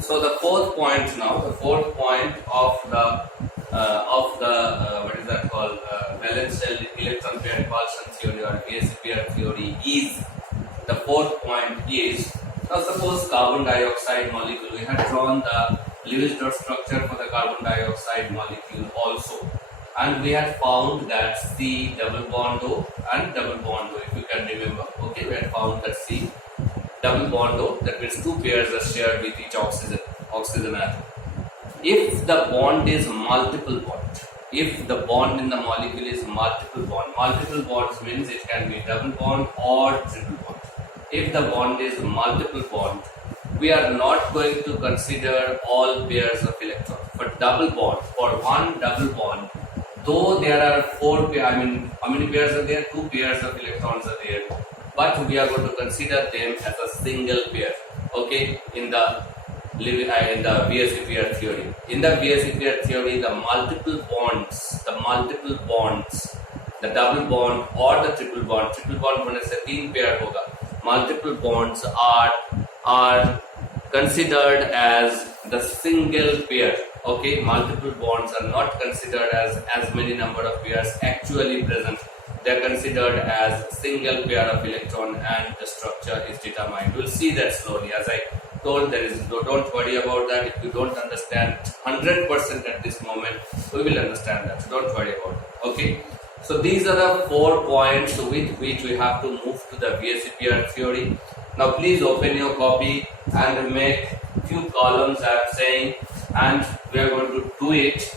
So the fourth point now, the fourth point of the what is that called, valence shell electron pair repulsion theory or VSEPR theory is, the fourth point is, now suppose carbon dioxide molecule, we had drawn the Lewis dot structure for the carbon dioxide molecule also, and we had found that C double bond O and double bond O, if you can remember. Okay, we had found that C double bond O, that means two pairs are shared with each oxygen atom. If the bond is multiple bond, if the bond in the molecule is multiple bonds means it can be double bond or triple bond. If the bond is multiple bond, we are not going to consider all pairs of electrons. For double bond, for one double bond, though there are four pairs, how many pairs are there? Two pairs of electrons are there, but we are going to consider them as a single pair. Okay, in the VSEPR theory. In the VSEPR theory, the multiple bonds, the double bond or the triple bond होने से तीन pair होगा. Multiple bonds are considered as the single pair. Okay, multiple bonds are not considered as many number of pairs actually present. They are considered as single pair of electron, and the structure is determined. We'll see that slowly. As I told, don't worry about that. If you don't understand 100% at this moment, we will understand that. Don't worry about it. Okay. So these are the 4 points with which we have to move to the VSEPR theory. Now please open your copy and make few columns I am saying, and we are going to do it.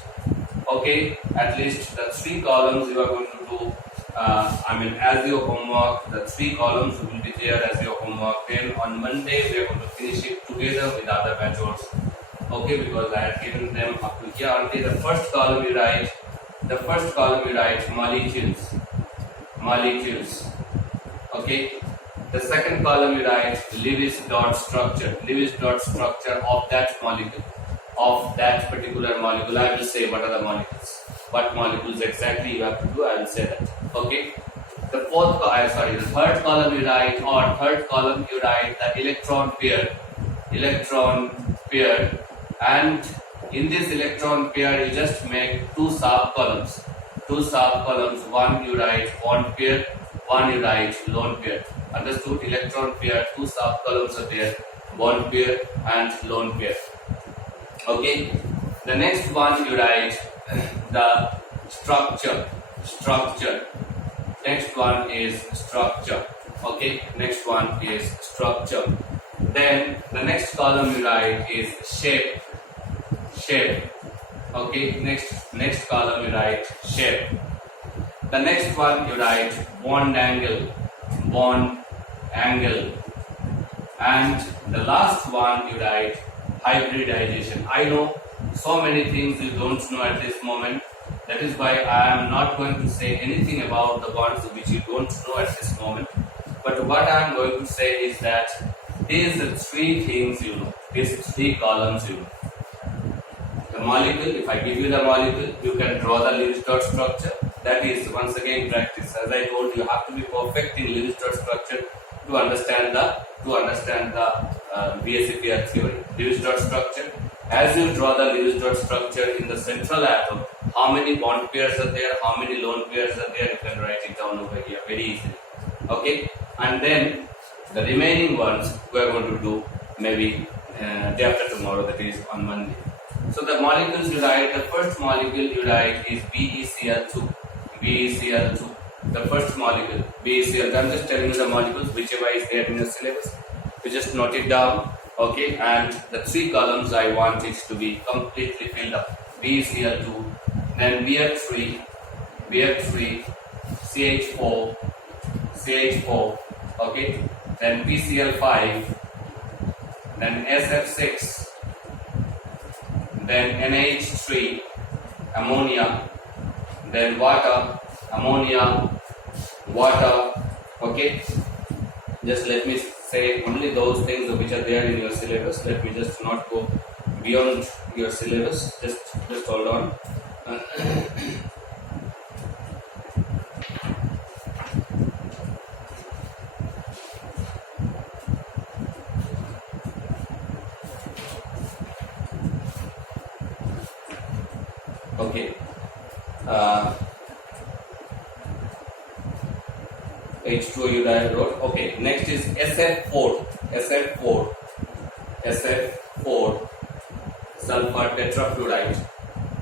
Okay, at least the 3 columns you are going to do. As your homework, the 3 columns will be there as your homework. Then on Monday we are going to finish it together with other majors. Okay, because I had given them up to here. Only the first column you write. Molecules. Okay. The second column you write Lewis dot structure of that molecule, of that particular molecule. I will say what are the molecules. What molecules exactly you have to do, I will say that. Okay. The third column you write, the electron pair, and in this electron pair you just make 2 sub columns. One you write bond pair, one you write lone pair. Understood? Electron pair, 2 sub columns are there, bond pair and lone pair. Okay. The next one you write the structure. Next one is structure. Okay. Next one is structure. Then the next column you write is shape. Okay. Next column you write shape. The next one you write bond angle, and the last one you write hybridization. I know so many things you don't know at this moment. That is why I am not going to say anything about the bonds which you don't know at this moment. But what I am going to say is that these 3 things you know, these 3 columns you know. The molecule, if I give you the molecule, you can draw the Lewis dot structure. That is once again practice. As I told you, have to be perfect in Lewis dot structure to understand the VSEPR theory. Lewis dot structure. As you draw the Lewis dot structure in the central atom, how many bond pairs are there, how many lone pairs are there, you can write it down over here very easily. Okay, and then the remaining ones we are going to do maybe day after tomorrow, that is on Monday. So the molecules you write, the first molecule you write is BeCl2. The first molecule, BeCl2. I'm just telling you the molecules, whichever is there in your syllabus. You just note it down. Okay, and the 3 columns I want it to be completely filled up. BeCl2, then BF3, CH4, okay, then PCl5, then SF6, then NH3, ammonia, then water, okay. Just let me say only those things which are there in your syllabus. Let me just not go beyond your syllabus. Just hold on. Okay. H2O you wrote. Okay. Next is SF4. SF4. SF4 sulfur tetrafluoride.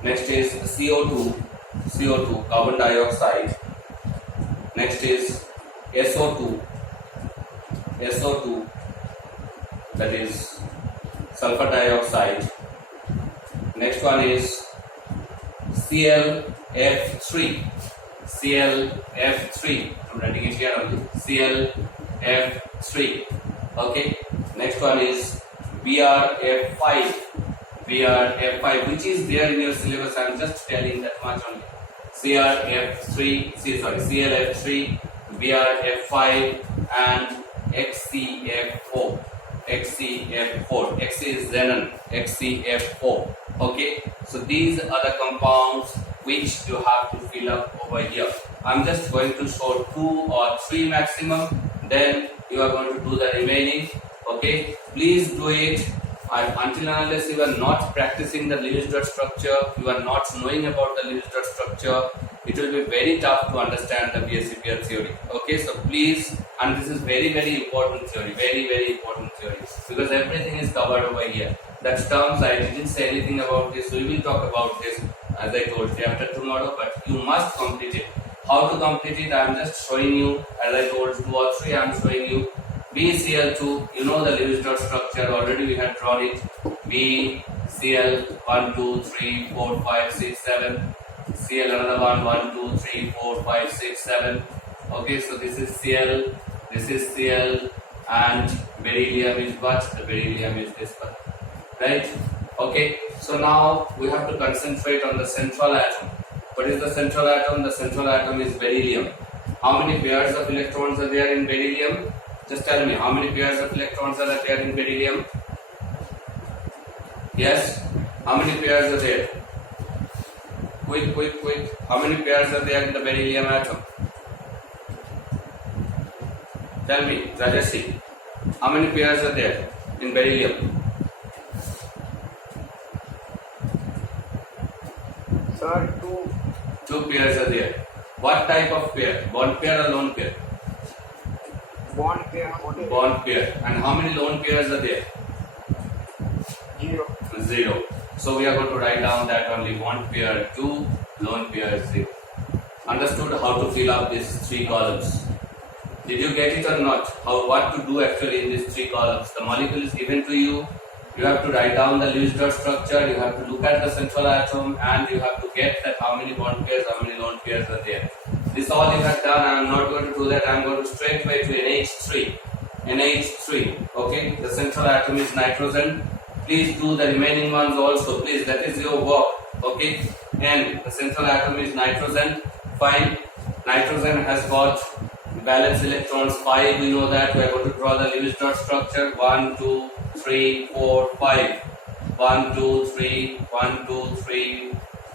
Next is CO2. CO2 carbon dioxide. Next is SO2. SO2 that is sulfur dioxide. Next one is ClF3. ClF3. I'm writing it here only. ClF3. Okay. Next one is BRF5. BRF5, which is there in your syllabus. I'm just telling that much only. ClF3, BRF5, and XCF4. XCF4. X is xenon. XCF4. Okay. So these are the compounds which you have to fill up over here. I'm just going to show 2 or 3 maximum. Then you are going to do the remaining. Okay. Please do it. Until and unless you are not practicing the Lewis dot structure, you are not knowing about the Lewis dot structure, it will be very tough to understand the VSEPR theory. Okay, so please, and this is very important theory, very important theory, because everything is covered over here. That terms I didn't say anything about this. We will talk about this as I told you after tomorrow, but you must complete it. How to complete it? I am just showing you. As I told 2 or 3, I am showing you. BCl2, you know the Lewis dot structure, already we had drawn it. BCl 1, 2, 3, 4, 5, 6, 7. Cl another one, 1, 2, 3, 4, 5, 6, 7. Okay, so this is Cl, this is Cl, and beryllium is what? The beryllium is this one. Right? Okay, so now we have to concentrate on the central atom. What is the central atom? The central atom is beryllium. How many pairs of electrons are there in beryllium? Just tell me, how many pairs of electrons are there in beryllium? Yes? How many pairs are there? Quick. How many pairs are there in the beryllium atom? Tell me, Rajasi. How many pairs are there in beryllium? Sir, 2. 2 pairs are there. What type of pair? Bond pair or lone pair? Bond pair. Bond pair. And how many lone pairs are there? 0. 0. So we are going to write down that only bond pair 2, lone pair 0. Understood how to fill up these 3 columns? Did you get it or not? What to do actually in these 3 columns? The molecule is given to you. You have to write down the Lewis dot structure. You have to look at the central atom, and you have to get that how many bond pairs, how many lone pairs are there. This all you have done. I am not going to do that. I am going to straight away to NH3. NH3. Okay. The central atom is nitrogen. Please do the remaining ones also. Please, that is your work. Okay. And the central atom is nitrogen. Fine. Nitrogen has got valence electrons 5. We know that. We are going to draw the Lewis dot structure. 1, 2, 3, 4, 5. 1, 2, 3, 1, 2, 3,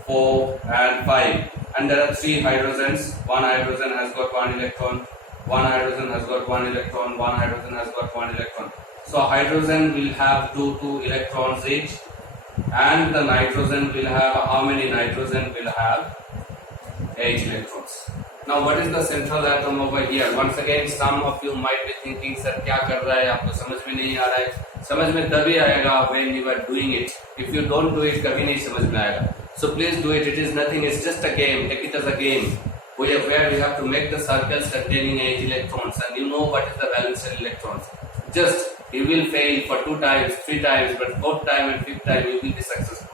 4, and 5. And there are 3 hydrogens. One hydrogen has got 1 electron. One hydrogen has got 1 electron. One hydrogen has got 1 electron. So hydrogen will have 2 electrons each, and the nitrogen will have, how many nitrogen will have? 8 electrons. Now what is the central atom over here? Once again, some of you might be thinking, sir, क्या कर रहा है? आपको समझ में नहीं आ रहा है? समझ में तभी आएगा when you are doing it. If you don't do it, कभी नहीं समझ में आएगा. So please do it. It is nothing. It's just a game. Take it as a game. Where we have to make the circles containing 8 electrons, and you know what is the valence electrons. Just you will fail for 2 times, 3 times, but 4th time and 5th time you will be successful.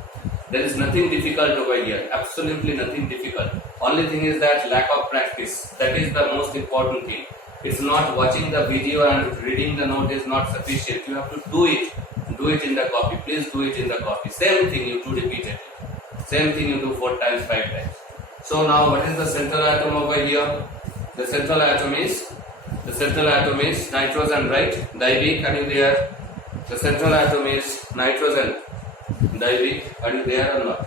There is nothing difficult over here. Absolutely nothing difficult. Only thing is that lack of practice. That is the most important thing. It's not watching the video and reading the note is not sufficient. You have to do it. Do it in the copy. Please do it in the copy. Same thing you do repeatedly. Same thing you do 4 times, 5 times. So now what is the central atom over here? The central atom is nitrogen, right? Divik, are you there? The central atom is nitrogen. Divik, are you there or not?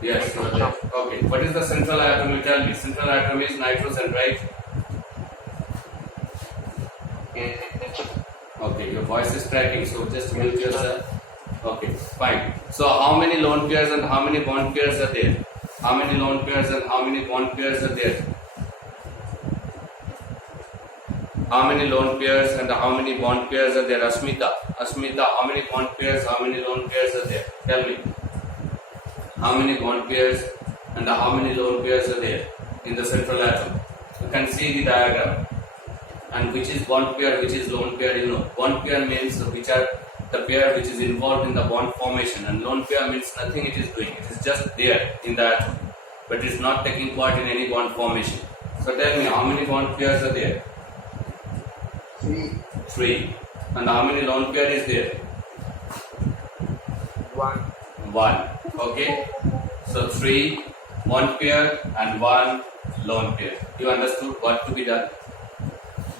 Yes, you are there. Okay. What is the central atom? You tell me. Central atom is nitrogen, right? Okay, your voice is cracking, so just mute yourself. Okay, fine. So how many lone pairs and how many bond pairs are there? How many lone pairs and how many bond pairs are there? How many lone pairs and how many bond pairs are there? Asmita, how many bond pairs, how many lone pairs are there? Tell me. How many bond pairs and how many lone pairs are there in the central atom? You can see the diagram. And which is bond pair, which is lone pair, you know. Bond pair means which are the pair which is involved in the bond formation, and lone pair means nothing it is doing. It is just there in the atom, but it is not taking part in any bond formation. So tell me, how many bond pairs are there? 3, 3. And how many lone pair is there? 1, 1. Okay. So 3 bond pair and 1 lone pair. You understood what to be done?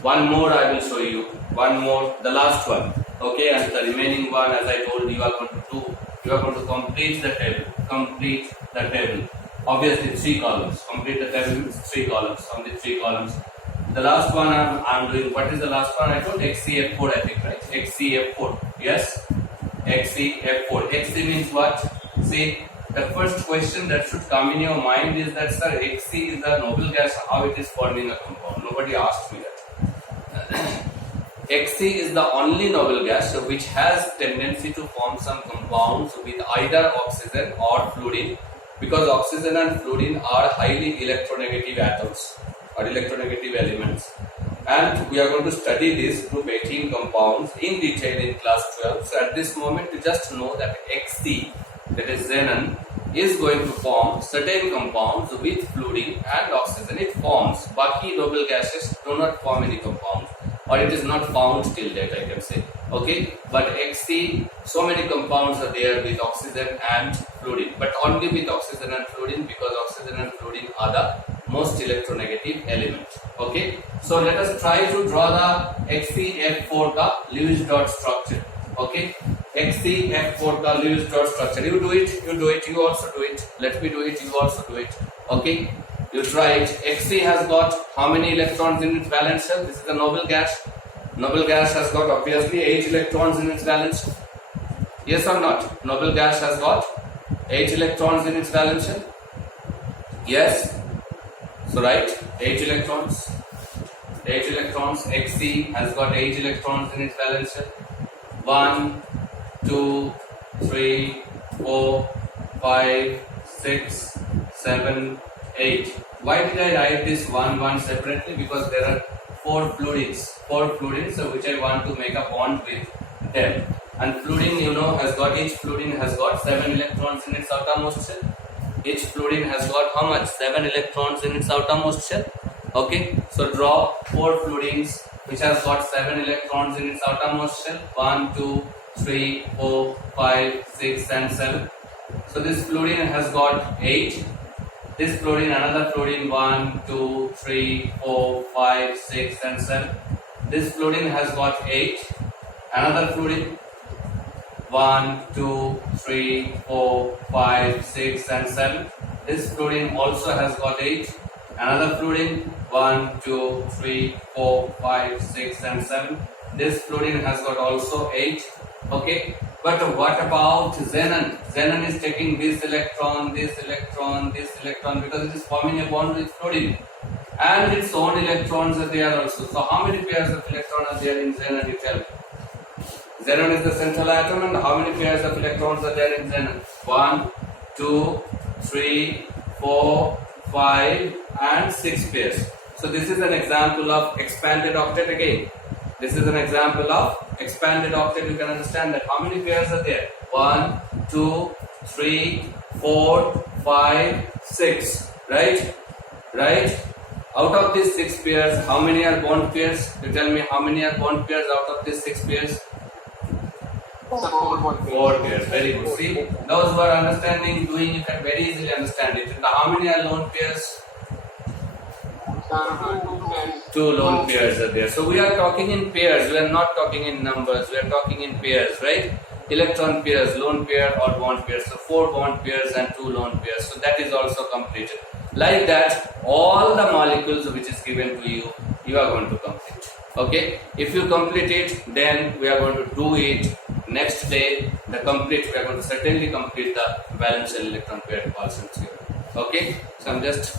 One more I will show you. One more, the last one. Okay, and the remaining one, as I told you, you are going to do. You are going to complete the table. Complete the table. Obviously, 3 columns. Complete the table means 3 columns. On the 3 columns. The last one I'm doing. What is the last one? I told XCF4. I think, right? XCF4. Yes. XCF4. XC means what? See, the first question that should come in your mind is that, sir, XC is the noble gas. How it is forming a compound? Nobody asked me that. Xc is the only noble gas which has tendency to form some compounds with either oxygen or fluorine, because oxygen and fluorine are highly electronegative atoms or electronegative elements, and we are going to study this group 18 compounds in detail in class 12. So at this moment you just know that Xc, that is xenon, is going to form certain compounds with fluorine and oxygen. It forms. Baki noble gases do not form any compounds, or it is not found till date, I can say. Okay, but Xc, so many compounds are there with oxygen and fluorine, but only with oxygen and fluorine, because oxygen and fluorine are the most electronegative elements. Okay, so let us try to draw the XCF4 ka Lewis dot structure. Okay, XCF4 ka Lewis dot structure. You do it, you also do it. Let me do it, you also do it. Okay, you try it. Xc has got how many electrons in its valence shell? This is the noble gas. Noble gas has got obviously 8 electrons in its valence shell. Yes or not? Noble gas has got 8 electrons in its valence shell. Yes. So right, 8 electrons. 8 electrons. Xc has got 8 electrons in its valence shell. 1, 2, 3, 4, 5, 6, 7, 8. Why did I write this 1, 1 separately? Because there are 4 fluorines which I want to make a bond with them. And fluorine, you know, each fluorine has got 7 electrons in its outermost shell. Each fluorine has got how much? 7 electrons in its outermost shell. Okay, so draw 4 fluorines which has got 7 electrons in its outermost shell. 1, 2, 3, 4, 5, 6 and 7. So this fluorine has got 8. This fluorine, another fluorine, 1, 2, 3, 4, 5, 6 and 7. This fluorine has got 8. Another fluorine, 1, 2, 3, 4, 5, 6 and 7. This fluorine also has got 8. Another fluorine, 1, 2, 3, 4, 5, 6 and 7. This fluorine has got also 8. Okay, but what about xenon? Xenon is taking this electron, this electron, this electron, because it is forming a bond with fluorine, and its own electrons are there also. So how many pairs of electrons are there in xenon? You tell me. Xenon is the central atom, and how many pairs of electrons are there in xenon? 1, 2, 3, 4, 5 and 6 pairs. So this is an example of expanded octet again. This is an example of expanded octet. You can understand that how many pairs are there? 1, 2, 3, 4, 5, 6. Right? Right? Out of these 6 pairs, how many are bond pairs? You tell me how many are bond pairs out of these 6 pairs? 4 pairs. Very good. See, those who are understanding, doing, you can very easily understand it. And how many are lone pairs? 2 lone pairs are there. So we are talking in pairs. We are not talking in numbers. We are talking in pairs, right? Electron pairs, lone pair or bond pairs. So 4 bond pairs and 2 lone pairs. So that is also completed. Like that, all the molecules which is given to you, you are going to complete. Okay? If you complete it, then we are going to do it next day we are going to certainly complete the valence shell electron pair Paulson theorem. Okay, so I'm just